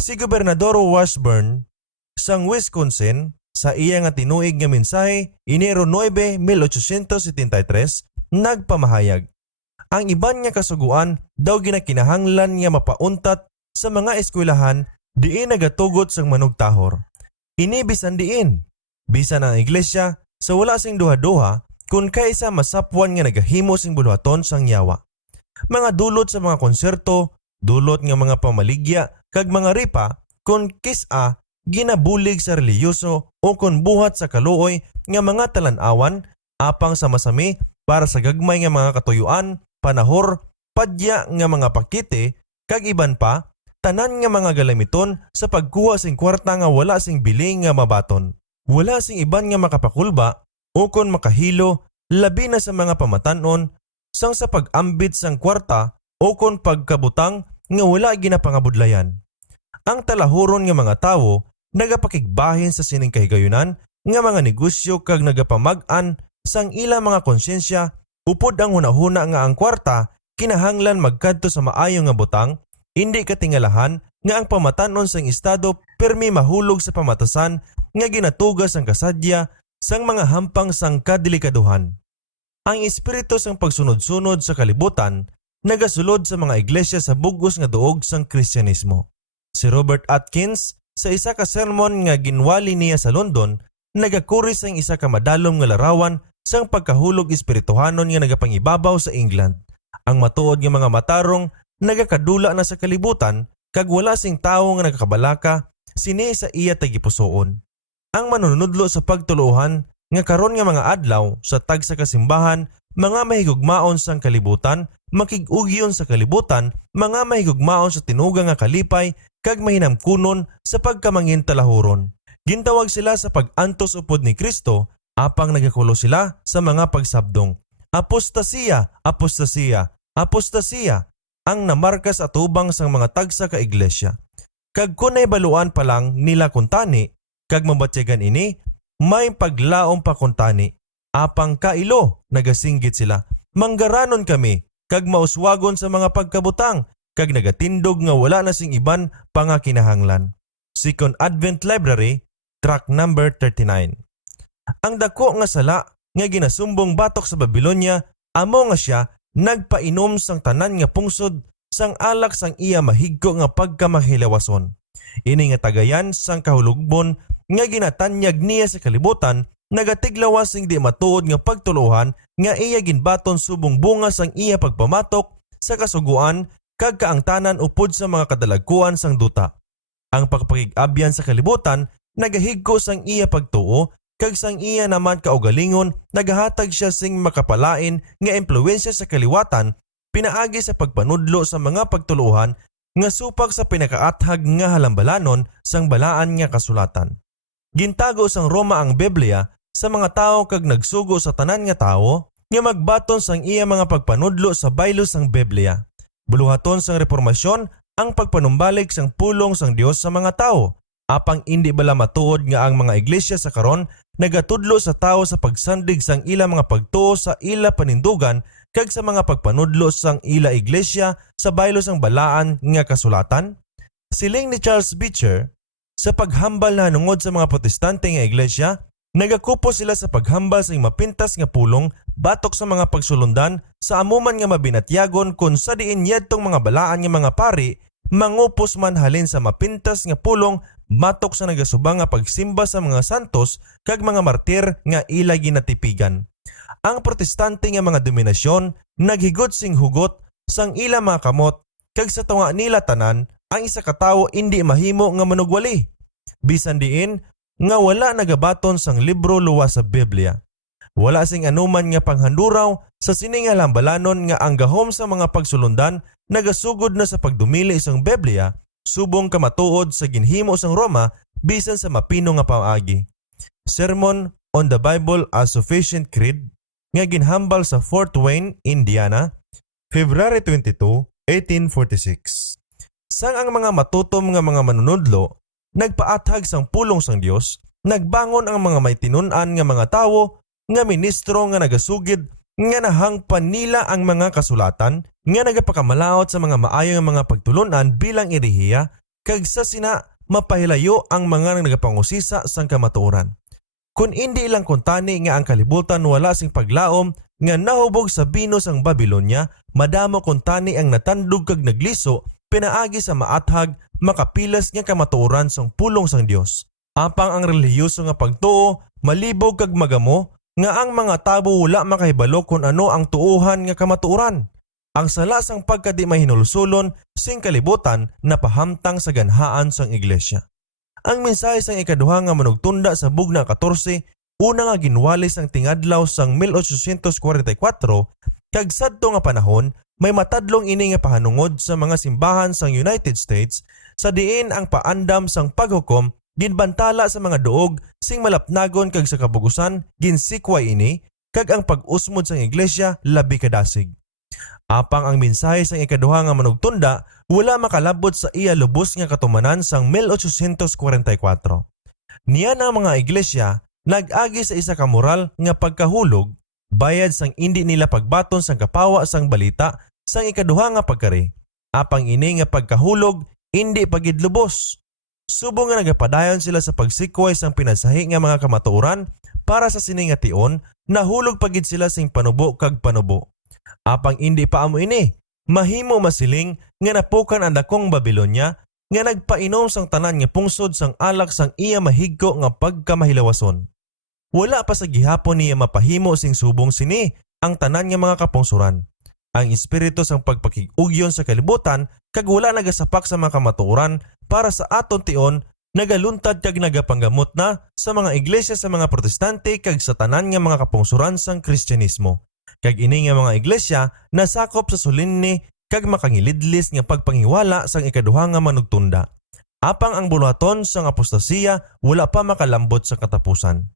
Si Gobernador Washburn sang Wisconsin sa iya nga tinuig nga mensahe Enero 9, 1873 nagpamahayag. Ang iban nga kasuguan daw ginakinahanglan nga mapauntat sa mga eskwelahan diin nagatugot sang manugtahor. Ini bisan diin Bisan ang iglesia sa wala sing duha-duha kung kaysa masapwan nga nagahimo sing buluhaton sang yawa. Mga dulot sa mga konserto, dulot nga mga pamaligya kag mga ripa kung kisa ginabulig sa reliyoso o kung buhat sa kaluoy nga mga talan-awan apang sa masami para sa gagmay nga mga katuyuan, panahor, padya nga mga pakite kag iban pa tanan nga mga galamiton sa pagkuha sing kwarta nga wala sing biling nga mabaton. Wala sing iban nga makapakulba o kon makahilo labi na sa mga pamatanon sang sa pag-ambit sang kwarta o kon pagkabutang nga wala ginapangabudlayan. Ang talahuron nga mga tawo nagapakigbahin sa sining kahigayunan nga mga negosyo kag nagapamag-an sang ila mga konsyensya upod ang hunahuna nga ang kwarta kinahanglan magkadto sa maayo nga butang, hindi katingalahan nga ang pamatanon sang estado permi mahulog sa pamatasan nga ginatugas ang kasadya sang mga hampang sang kadelikaduhan. Ang espiritu sang pagsunod-sunod sa kalibutan nagasulod sa mga iglesia sa bugos nga duog sang Kristyanismo. Si Robert Atkins sa isa ka sermon nga ginwali niya sa London nagakuri sang isa ka madalom nga larawan sang pagkahulog espirituhanon nga nagapangibabaw sa England. Ang matuod nga mga matarong nagakadula na sa kalibutan kag wala sing tawo nga nagakabalaka sini sa iya tagipusoon. Ang manunudlo sa pagtuluhan nga karon nga mga adlaw sa tag sa kasimbahan, mga mahigugmaon sang kalibutan, makig-ugyon sa kalibutan, mga mahigugmaon sa tinuga nga kalipay kag mahinamkunon sa pagkamangin talahuron. Gintawag sila sa pag-antos upod ni Kristo apang nagakulo sila sa mga pagsabdong. Apostasiya, apostasiya, apostasiya ang namarka sa atubang sang mga tagsa ka iglesia. Kag kunay baluan pa lang nila kuntani kag mabatyagan ini, may paglaom pa kuntani. Apang kailo nagasinggit sila. Manggaranon kami kag mauswagon sa mga pagkabutang kag nagatindog nga wala na sing iban pa nga kinahanglan. Second Advent Library, track number 39. Ang dako nga sala nga ginasumbong batok sa Babylonia, amo nga siya nagpainom sang tanan nga pungsod sang alak sang iya mahigko nga pagkamahilawason. Ini nga tagayan sang kahulugbon nga ginatanyag niya sa kalibutan, nagatiglawas sing di matuod nga pagtuluhan nga iya ginbaton subong bunga sang iya pagpamatok sa kasuguan kag kaangtanan upod sa mga kadalagkuan sang duta. Ang pagpakig-abyan sa kalibutan nagahigko sang iya pagtuo kag sang iya naman kaugalingon nagahatag siya sing makapalain nga impluwensya sa kaliwatan pinaagi sa pagpanudlo sa mga pagtuluhan nga supak sa pinakaathag nga halambalanon sang balaan nga kasulatan. Gintago sang Roma ang Biblia sa mga tao kag nagsugo sa tanan nga tao nga magbaton sang iya mga pagpanudlo sa baylo sang Biblia. Buluhaton sang reformasyon ang pagpanumbalik sang pulong sang Dios sa mga tao. Apang indi bala matuod nga ang mga iglesia sa karon nagatudlo sa tao sa pagsandig sang ila mga pagtuo sa ila panindugan kag sa mga pagpanudlo sang ila iglesia sa baylo sang balaan nga kasulatan? Siling ni Charles Beecher, sa paghambal na nungod sa mga protestante nga iglesia, nagakupo sila sa paghambal sa mapintas nga pulong batok sa mga pagsulundan sa amuman nga mabinatyagon kung sa diin yadtong mga balaan nga mga pari mangupos man halin sa mapintas nga pulong batok sa nagasubang nga pagsimba sa mga santos kag mga martir nga ila ginatipigan. Ang protestante nga mga dominasyon naghigot sing hugot sang ila mga kamot kag sa tunga nila tanan ang isa ka tawo indi mahimo nga manugwali. Bisan diin nga wala nagabaton sang libro luwas sa Biblia. Wala sing anuman nga panghanduraw sa sining nga lambalanon nga ang gahom sa mga pagsulundan nagasugod na sa pagdumili sang Biblia subong kamatuod sa ginhimo sang Roma bisan sa mapino nga paagi. Sermon on the Bible as Sufficient Creed nga ginhambal sa Fort Wayne, Indiana, February 22, 1846. Sang ang mga matutom nga mga manunudlo nagpaathag sang pulong sang Dios, nagbangon ang mga may tinun-an nga mga tawo nga ministro nga nagasugid nga nahangpan nila ang mga kasulatan nga nagapakamalaot sa mga maayo nga mga pagtulunan bilang irihiya kag sa sina mapahilayo ang mga nagapangusisa sang kamatuoran. Kung hindi ilang kuntani nga ang kalibutan wala sing paglaom nga nahubog sa binos ang Babylonia, madamo kuntani ang natandog kag nagliso pinaagi sa maathag makapilas nga kamatuoran sang pulong sang Dios. Apang ang relihiyoso nga pagtuo malibog kag magamo nga ang mga tabo wala makahibalo kung ano ang tuuhan nga kamatuoran. Ang sala sang pagkadi mahinulsulon sing kalibutan napahamtang sa ganhaan sang iglesia. Ang mensahe sang ikaduha nga manugtunda sa bugna 14 una nga ginwalis ang tingadlaw sang 1844 kag sadto nga panahon may matadlong ini nga pahanungod sa mga simbahan sang United States sa diin ang paandam sang paghukom ginbantala sa mga duog sing malapnagon kag sa kabugusan ginsikway ini kag ang pag-usmod sang iglesia labi kadasig. Apang ang mensahe sang ikaduha nga manugtunda wala makalabot sa iya lubos nga katumanan sang 1844. Niya na mga iglesia nag-agi sa isa ka moral nga pagkahulog bayad sang indi nila pagbaton sang kapawa sang balita sang ikaduha nga pagkari. Apang ini nga pagkahulog indi pagid lubos. Subong nga nagapadayon sila sa pagsikway sang pinasahi nga mga kamatuoran para sa siningation nahulog pagid sila sing panubo kag panubo. Apang indi pa amo ini, mahimo masiling nga napukan ang dakong Babilonya nga nagpainom sang tanan nga pungsod sang alak sang iya mahigko nga pagkamahilawason. Wala pa sa gihapon niya mapahimo sing subong sini ang tanan nga mga kapungsuran. Ang espiritu sang pagpakig-ugyon sa kalibutan kag wala nagasapak sa mga kamatuoran para sa aton tion nagaluntad kag nagapanggamot na sa mga iglesia sa mga protestante kag sa tanan nga mga kapungsuran sang Kristyanismo. Kag ini nga mga iglesia nasakop sa solinni kag makangilidlis nga pagpangiwala sang ikaduha nga manugtunda. Apang ang buluhaton sang apostasiya wala pa makalambot sa katapusan.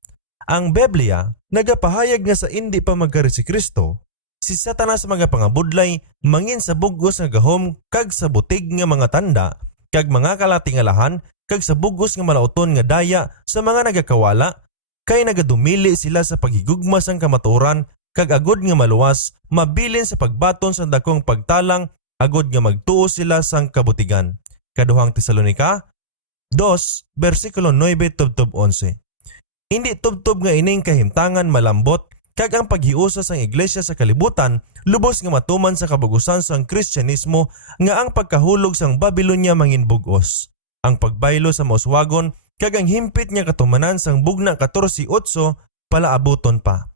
Ang Biblia nagapahayag nga sa indi pa magkari si Kristo, si Satanas magapangabudlay mangin sa bugos nga gahom kag sa butig nga mga tanda kag mga kalatingalahan kag sa bugos nga malauton nga daya sa mga nagakawala kay nagadumili sila sa paghigugma sang kamatuoran kag agod nga maluwas mabilin sa pagbaton sa dakong pagtalang agod nga magtuo sila sang kabutigan. Kaduhang Tesalonica 2 versikulo 9 tubtob 11. Hindi tubtob nga ining kahimtangan malambot kag ang paghiusa sang iglesia sa kalibutan lubos nga matuman sa kabagusan sang Kristyanismo nga ang pagkahulog sang Babilonya manginbug-os. Ang pagbaylo sa mauswagon kag ang himpit nga katumanan sang bugna 14:8 palaabuton pa.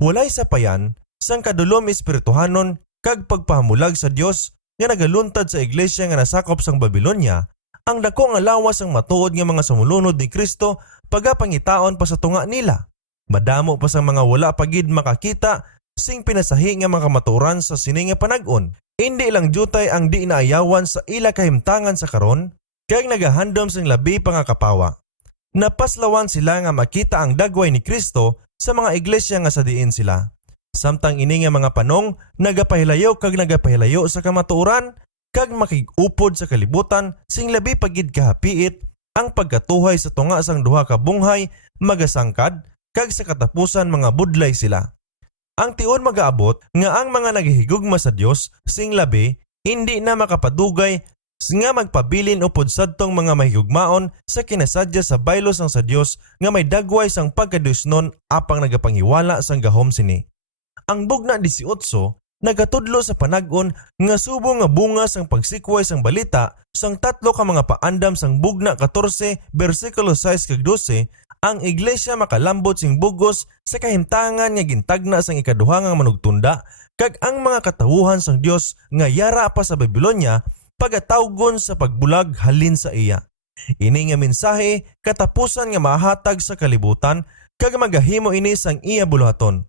Walay sapayan sang kadulom espirituhanon kag pagpahamulag sa Dios nga nagaluntad sa iglesia nga nasakop sang Babilonya, ang dako nga lawas sang matuod nga mga sumulunod ni Kristo pagapangitaon pa sa tunga nila. Madamo pa sang mga wala pagid makakita sing pinasahi nga mga kamatuoran sa sini nga panag-on. Hindi lang jutay ang di naayawan sa ila kahimtangan sa karon, kag nagahandom sang labi pa nga kapawa. Napaslawan sila nga makita ang dagway ni Kristo sa mga iglesia nga sa diin sila. Samtang ini nga mga panong nagapahilayo kag nagapahilayo sa kamatuoran kag makig-upod sa kalibutan sing labi pagid kahapiit ang pagkatuhay sa tunga sang duha ka bunghay magasangkad kag sa katapusan mga budlay sila. Ang tion magaabot nga ang mga naghihigugma sa Dios sing labi hindi na makapadugay nga magpabilin upod sadtong mga mahigugmaon sa kinasadya sa baylo sang sa Dios nga may dagway sang pagkadusnon apang nagapangiwala sang gahom sini. Ang bugna 18 nagatudlo sa panag-on nga subong nga bunga sang pagsikway sang balita sang tatlo ka mga paandam sang bugna 14 versikulo 6 kag 12 ang iglesia makalambot sing bugos sa kahimtangan nga gintagna sang ikaduha nga manugtunda kag ang mga katawuhan sang Dios nga yara pa sa Babilonya pagatawgon sa pagbulag halin sa iya. Ini nga mensahe katapusan nga mahatag sa kalibutan kag magahimo ini sang iya buluhaton.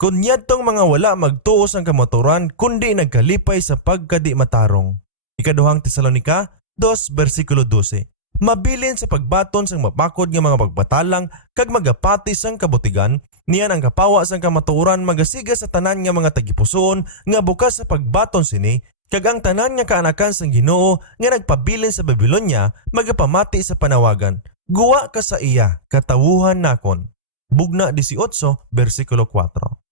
Kunyadtong mga wala magtuo sang kamatuoran kundi nagkalipay sa pagkadi matarong. Ikaduhang Tesalonica 2 versikulo 12. Mabilin sa pagbaton sang mapakod nga mga pagbatalang kag magapati sang kabutigan, niyan ang kapawa sang kamatuoran magasiga sa tanan nga mga tagipusoon nga bukas sa pagbaton sini, kag ang tanan nga kaanakan sang Ginoo nga nagpabilin sa Babilonya magapamati sa panawagan. Guwa ka sa iya, katawuhan nakon. Bugna 18 versikulo 4.